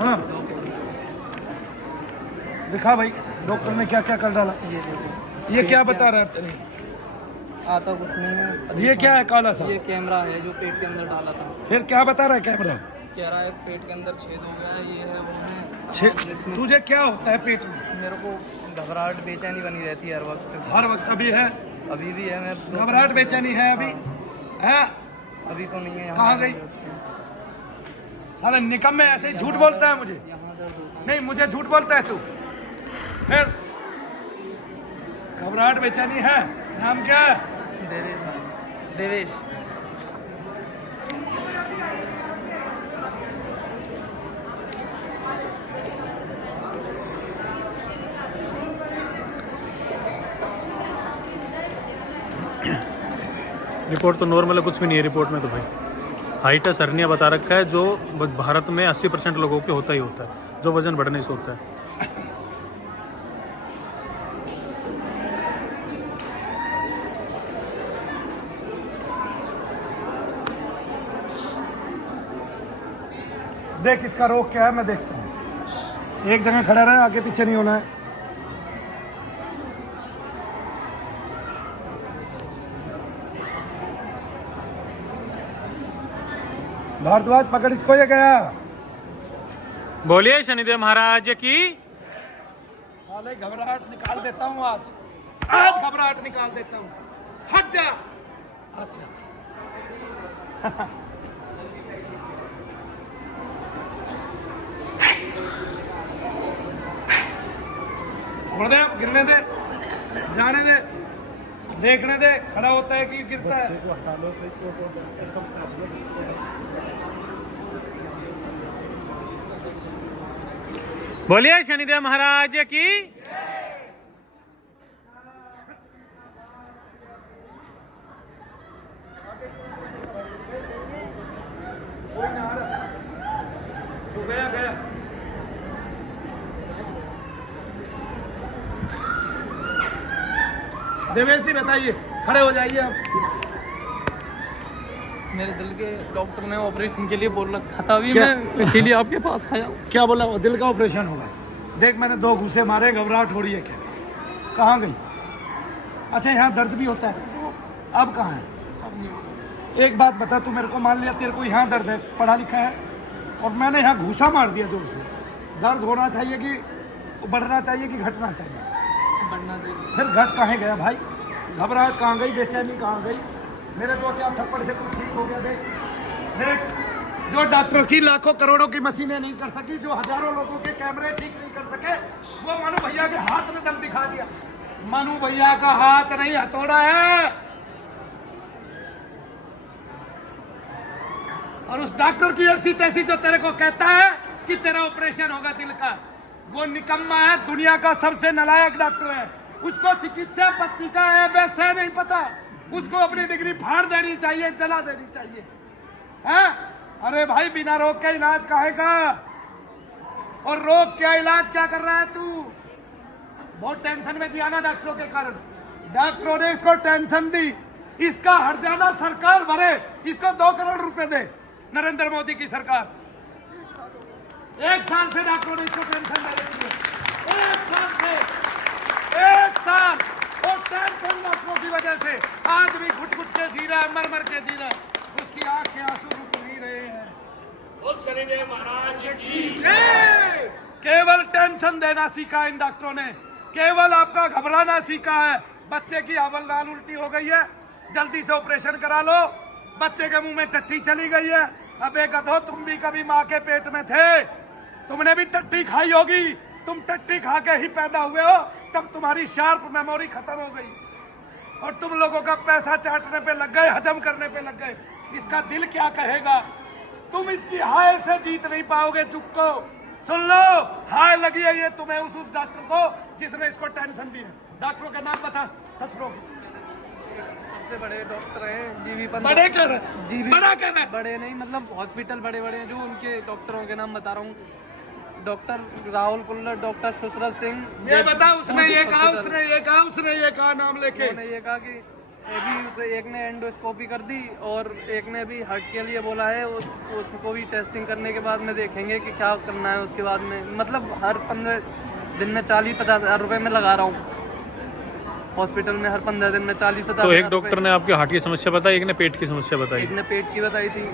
हाँ दिखा भाई, डॉक्टर ने क्या क्या कर डाला। ये क्या बता रहा है? आता कुछ नहीं है। ये क्या है काला सा? ये कैमरा है जो पेट के अंदर डाला था। फिर क्या बता रहा है कैमरा? कह रहा है पेट के अंदर छेद हो गया है, ये है वो है। तुझे क्या होता है पेट में? मेरे को घबराहट बेचैनी बनी रहती है हर वक्त। हर वक्त? अभी है? अभी भी है। मैं घबराहट बेचैनी है अभी? है? अभी तो नहीं है। कहाँ गई? साला निकम्मे ऐसे ही झूठ बोलता है मुझे। नहीं मुझे झूठ बोलता है तू। फिर घबराहट बेचैनी है। नाम क्या है? देवेश। देवेश। रिपोर्ट तो नॉर्मल है, कुछ भी नहीं है रिपोर्ट में तो भाई। हाइटस हर्निया बता रखा है जो भारत में 80% लोगों के होता ही होता है, जो वजन बढ़ने से होता है। देख इसका रोग क्या है, मैं देखता हूँ। एक जगह खड़ा रहे, आगे पीछे नहीं होना है। भारद्वाज पकड़ इसको, ये गया। बोलिए शनिदेव महाराज की। साले घबराहट निकाल देता हूँ आज। आज घबराहट निकाल देता हूँ। हट जा। अच्छा छोड़ दे, गिरने दे, जाने दे, देखने दे खड़ा होता है कि गिरता है। बोलिए शनिदेव महाराज की। तो गया गया। देवेश जी बताइए, खड़े हो जाइए आप। मेरे दिल के डॉक्टर ने ऑपरेशन के लिए बोल रखा था, अभी मैं इसीलिए आपके पास आया हूँ। क्या बोला? दिल का ऑपरेशन होगा। देख मैंने 2 घूसे मारे, घबराहट हो रही है क्या? कहाँ गई? अच्छा यहाँ दर्द भी होता है, अब कहाँ है? एक बात बता, तू मेरे को मान लिया तेरे को यहाँ दर्द है, पढ़ा लिखा है, और मैंने यहाँ घूसा मार दिया जोर से। दर्द होना चाहिए कि बढ़ना चाहिए कि घटना चाहिए? बढ़ना चाहिए। फिर घट कहाँ गया भाई? घबराहट कहाँ गई? बेचैनी कहाँ गई? मेरे 2-4 थप्पड़ से कुछ ठीक हो गया। देख देख, जो डॉक्टर की लाखों करोड़ों की मशीनें नहीं कर सकी, जो हजारों लोगों के कैमरे ठीक नहीं कर सके, वो मनु भैया के हाथ में दम दिखा दिया। मनु भैया का हाथ नहीं हथौड़ा है। और उस डॉक्टर की ऐसी तैसी जो तेरे को कहता है कि तेरा ऑपरेशन होगा दिल का, वो निकम्मा है, दुनिया का सबसे नालायक डॉक्टर है। उसको चिकित्सा पत्रिका है वैसे नहीं पता, उसको अपनी डिग्री फाड़ देनी चाहिए, जला देनी चाहिए। हैं? अरे भाई बिना रोग के इलाज काहे का? और रोग क्या इलाज क्या कर रहा है तू? बहुत टेंशन में जिया ना डॉक्टरों के कारण। डॉक्टरों ने इसको टेंशन दी, इसका हट जाना सरकार भरे, इसको 2 करोड़ रुपए दे नरेंद्र मोदी की सरकार। 1 साल से डॉक्टरों ने इसको टेंशन दे रही है। 1 साल से, 1 साल, और टेंशन डॉक्टरों की वजह से आज भी घुट घुट के जी रहा है, मर मर के जी रहा है। उसकी आंख के आंसू रुक नहीं रहे हैं। शनिदेव महाराज की। केवल टेंशन देना सीखा इन डॉक्टरों ने, केवल आपका घबराना सीखा है। बच्चे की अव्वल लाल उल्टी हो गई है, जल्दी से ऑपरेशन करा लो। बच्चे के मुंह में टट्टी चली गई है। अबे गधो, तुम भी कभी माँ के पेट में थे, तुमने भी टट्टी खाई होगी। तुम टट्टी खा के ही पैदा हुए हो, तब तुम्हारी शार्प मेमोरी खत्म हो गई और तुम लोगों का पैसा चाटने पे लग गए, हजम करने पे लग गए। इसका दिल क्या कहेगा? तुम इसकी हाय से जीत नहीं पाओगे। चुप को सुन लो, हाय लगी है ये तुम्हें उस डॉक्टर को जिसने इसको टेंशन दी है। डॉक्टरों का नाम बता ससुरों के। सबसे बड़े डॉक्टर हैं जीवी पंत। बड़े कर जीवी बड़ा कर बड़े नहीं, मतलब हॉस्पिटल बड़े बड़े हैं, जो उनके डॉक्टरों के नाम बता रहा हूँ। Doctor Rahul Kullar, doctor Sushrat Singh. ये बता, उसने ये कहा, उसने ये कहा, उसने ये कहा, नाम लेके उन्होंने ये कहा कि अभी तो एक ने एंडोस्कोपी कर दी और एक ने भी हार्ट के लिए बोला है, उसको भी टेस्टिंग करने के बाद में देखेंगे कि क्या करना है उसके बाद में। मतलब हर 15 दिन में 40-50 हज़ार रुपये में लगा रहा हूँ हॉस्पिटल में, हर 15 दिन में 40-50 तो एक डॉक्टर ने आपके हार्ट की समस्या बताई, एक ने पेट की समस्या बताई। एक ने पेट की बताई थी,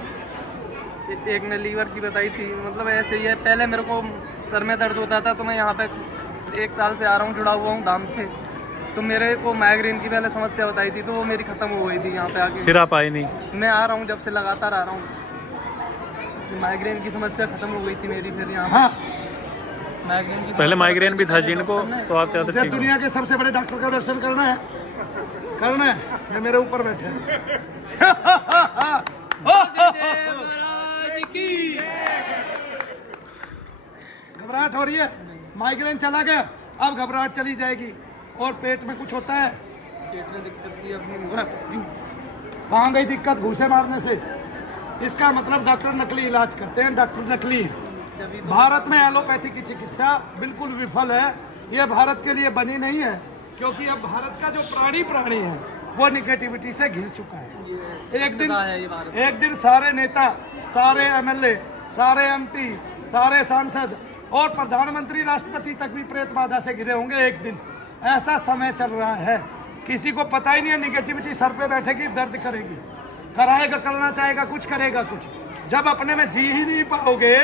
एक ने लीवर की बताई थी। मतलब ऐसे ही है। पहले मेरे को सर में दर्द होता था, तो मैं यहाँ पे 1 साल से आ रहा हूँ, जुड़ा हुआ हूँ धाम से। तो मेरे को माइग्रेन की पहले समस्या बताई थी, तो वो मेरी खत्म हो गई थी यहाँ पे आके। फिर आप आए नहीं? मैं आ रहा हूँ जब से, लगातार आ रहा हूँ। माइग्रेन की समस्या खत्म हो गई थी मेरी, फिर यहाँ हाँ माइग्रेन की पहले माइग्रेन भी था जिनको, तो आप मुझे क्या दुनिया के सबसे बड़े डॉक्टर का दर्शन करना है, करना है। ये मेरे ऊपर बैठे हैं। घबराहट हो रही है, माइग्रेन चला गया, अब घबराहट चली जाएगी। और पेट में कुछ होता है? पेट में दिक्कत थी अपनी। कहाँ गई दिक्कत? घूसे मारने से। इसका मतलब डॉक्टर नकली इलाज करते हैं, डॉक्टर नकली है। भारत में एलोपैथी की चिकित्सा बिल्कुल विफल है। ये भारत के लिए बनी नहीं है, क्योंकि अब भारत का जो प्राणी है वो निगेटिविटी से घिर चुका है। एक दिन सारे नेता, सारे एमएलए, सारे एमपी, सारे सांसद और प्रधानमंत्री, राष्ट्रपति तक भी प्रेत बाधा से घिरे होंगे एक दिन। ऐसा समय चल रहा है, किसी को पता ही नहीं है। निगेटिविटी सर पे बैठेगी, दर्द करेगी, कराएगा, करना चाहेगा कुछ, करेगा कुछ। जब अपने में जी ही नहीं पाओगे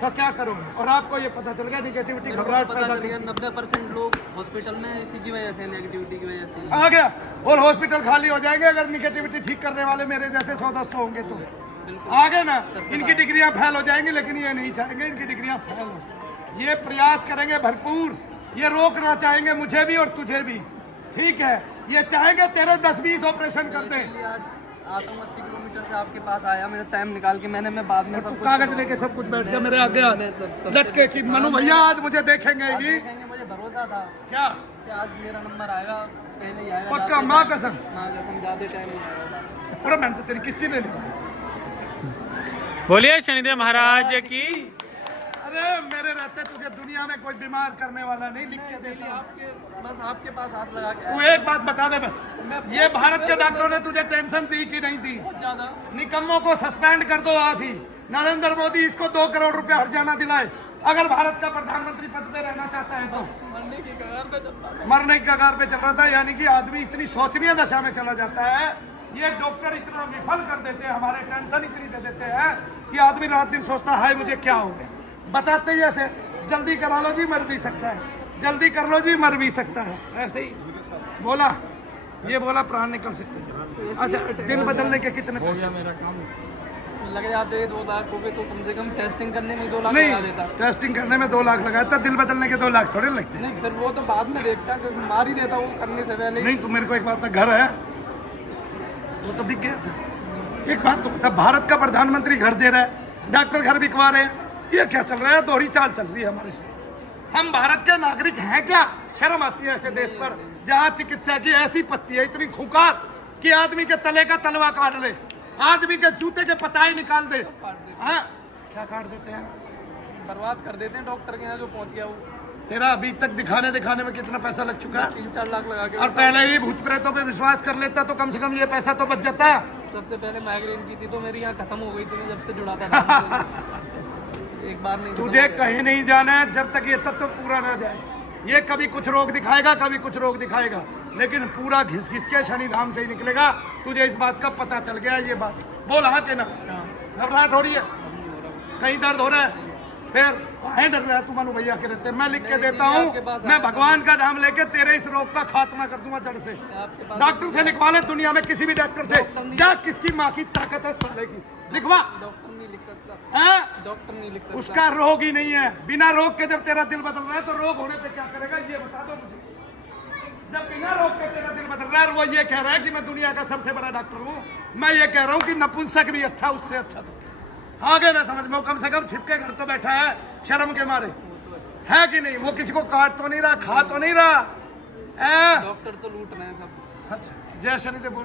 तो क्या करोगे? और आपको ये पता चल गया निगेटिविटी घबराहट पैदा करती है। 90% लोग हॉस्पिटल में इसी की वजह से, नेगेटिविटी की वजह से आ गया। और हॉस्पिटल खाली हो जाएंगे अगर निगेटिविटी ठीक करने वाले मेरे जैसे 100-200 होंगे तो। आगे ना इनकी डिग्रियां फेल हो जाएंगी, लेकिन ये नहीं चाहेंगे इनकी डिग्रियां फेल हो। ये प्रयास करेंगे भरपूर, ये रोकना चाहेंगे मुझे भी और तुझे भी, ठीक है। ये चाहेंगे तेरे 10-20 ऑपरेशन कर दें। आता हूँ 80 किलोमीटर से आपके पास आया, मैंने टाइम निकाल के मैं बाद में तू कागज लेके सब कुछ बैठ गया मेरे आगे आज लटके कि मनु भैया आज मुझे देखेंगे ही। मुझे भरोसा था क्या कि आज मेरा नंबर आएगा, पहले ही आएगा। पक्का? माँ कसम? माँ कसम, ज्यादा टाइम। अरे मैंने तो तेरी किसी ने लिखा। बोलिए शनिदेव महाराज की। अरे मेरे रहते तुझे दुनिया में कोई बीमार करने वाला नहीं, लिख के देता हूं। बस आपके पास हाथ लगा के तू एक बात बता दे बस, ये भारत के डॉक्टरों ने तुझे टेंशन दी कि नहीं दी? ज्यादा। निकम्मों को सस्पेंड कर दो आज ही। नरेंद्र मोदी इसको 2 करोड़ रुपए हर्जाना दिलाए, अगर भारत का प्रधानमंत्री पद पे रहना चाहता है तो। मरने की कगार पे चलता है। मरने की कगार पे चल रहा था, यानी कि आदमी इतनी शोचनीय दशा में चला जाता है। ये डॉक्टर इतना विफल कर देते हैं, हमारे टेंशन इतनी दे देते हैं कि आदमी रात दिन सोचता है मुझे क्या हो गया। बताते ही ऐसे, जल्दी करा लो जी मर भी सकता है, जल्दी कर लो जी मर भी सकता है। ऐसे ही बोला, ये बोला प्राण निकल सकते हैं। अच्छा, दिल बदलने के कितने पैसे? मेरा काम लग जाते 2 लाख रुपए, तो कम से कम टेस्टिंग करने में 2 लाख नहीं, लगा देता। टेस्टिंग करने में 2 लाख लगाया था, दिल बदलने के 2 लाख थोड़े लगते। नहीं, फिर वो तो बाद में देखता, क्योंकि मार ही देता वो करने से पहले। नहीं, तो मेरे को एक बात था, घर है वो तो बिक गया था। एक बात तो बता, भारत का प्रधानमंत्री घर दे रहा है, डॉक्टर घर बिकवा रहे हैं, ये क्या चल रहा है? दोहरी चाल चल रही है हमारे से। हम भारत के नागरिक हैं क्या? शर्म आती है ऐसे देश पर जहाँ चिकित्सा की ऐसी पत्ती है, इतनी खुंखार कि आदमी के तले का तलवा काट ले, आदमी के जूते के पताई निकाल दे। हाँ, क्या काट देते हैं? बर्बाद कर देते हैं डॉक्टर के यहाँ जो पहुँच गया वो। तेरा अभी तक दिखाने में कितना पैसा लग चुका है? 3-4 लाख लगा के। और पहले ही भूत प्रेतों पे विश्वास कर लेता तो कम से कम ये पैसा तो बच जाता। सबसे पहले माइग्रेन की थी तो मेरी यहाँ खत्म हो गई थी, मैं जब से जुड़ा था। एक बार नहीं, तुझे कहीं नहीं जाना है जब तक ये तत्व पूरा ना जाए। ये कभी कुछ रोग दिखाएगा, कभी कुछ रोग दिखाएगा, लेकिन पूरा घिस घिस के शनि धाम से ही निकलेगा। तुझे इस बात का पता चल गया? ये बात बोल हाँ के ना? घबराहट हो रही है? कहीं दर्द हो रहा है? फिर कहीं डर रहा है? तुम भैया के रहते, मैं लिख के देता हूँ, मैं भगवान का नाम लेके तेरे इस रोग का खात्मा कर दूंगा जड़ से। डॉक्टर से लिखवा ले, दुनिया में किसी भी डॉक्टर से जा, किसकी माँ की ताकत है साले की, लिखवा। डॉक्टर नहीं लिख सकता, डॉक्टर नहीं लिख सकता। उसका रोग ही नहीं है। बिना रोग के जब तेरा दिल बदल रहा है तो रोग होने पे क्या करेगा ये बता दो मुझे। जब बिना रोग के तेरा दिल बदल रहा है, वो ये कह रहा है कि मैं दुनिया का सबसे बड़ा डॉक्टर हूँ, मैं ये कह रहा हूँ कि नपुंसक भी अच्छा, उससे अच्छा तो आगे ना समझ में, कम से कम छिपके घर तो बैठा है शर्म के मारे, है कि नहीं? वो किसी को काट तो नहीं रहा, खा तो नहीं रहा। डॉक्टर तो लूट रहे हैं सब। जय शनिदेव बोल।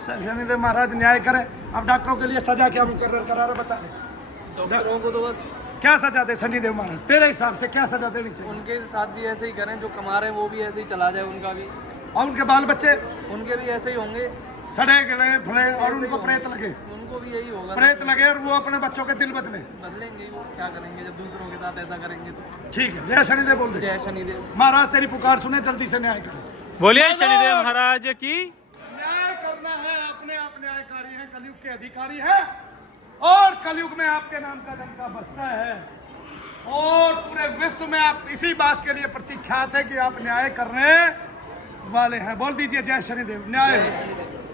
शनिदेव महाराज न्याय करें। अब डॉक्टरों के लिए सजा क्या मुकर्रर करा रहे बता दे। डॉक्टरों को तो बस क्या सजा दे शनिदेव महाराज? तेरे हिसाब से क्या सजा देनी चाहिए? उनके साथ भी ऐसे ही करें, जो कमा रहे हैं वो भी ऐसे ही चला जाए, उनका भी और उनके बाल बच्चे उनके भी ऐसे ही होंगे, सड़े गले फड़े, और उनको प्रेत लगे, उनको भी यही होगा। प्रेत लगे और वो अपने बच्चों के दिल बदले। बदलेंगे ही, वो क्या करेंगे जब दूसरों के साथ ऐसा करेंगे तो। ठीक है, जय शनिदेव बोल दे। जय शनिदेव। महाराज तेरी पुकार सुने, जल्दी से न्याय करें। बोलिए शनिदेव महाराज की। न्याय करना है, अपने आप न्यायकारी हैं, कलयुग के अधिकारी हैं, और कलयुग में आपके नाम का डंका बजता है, और पूरे विश्व में आप इसी बात के लिए प्रतीक्षात है कि आप न्याय करने वाले हैं। बोल दीजिए जय शनिदेव। न्याय हो।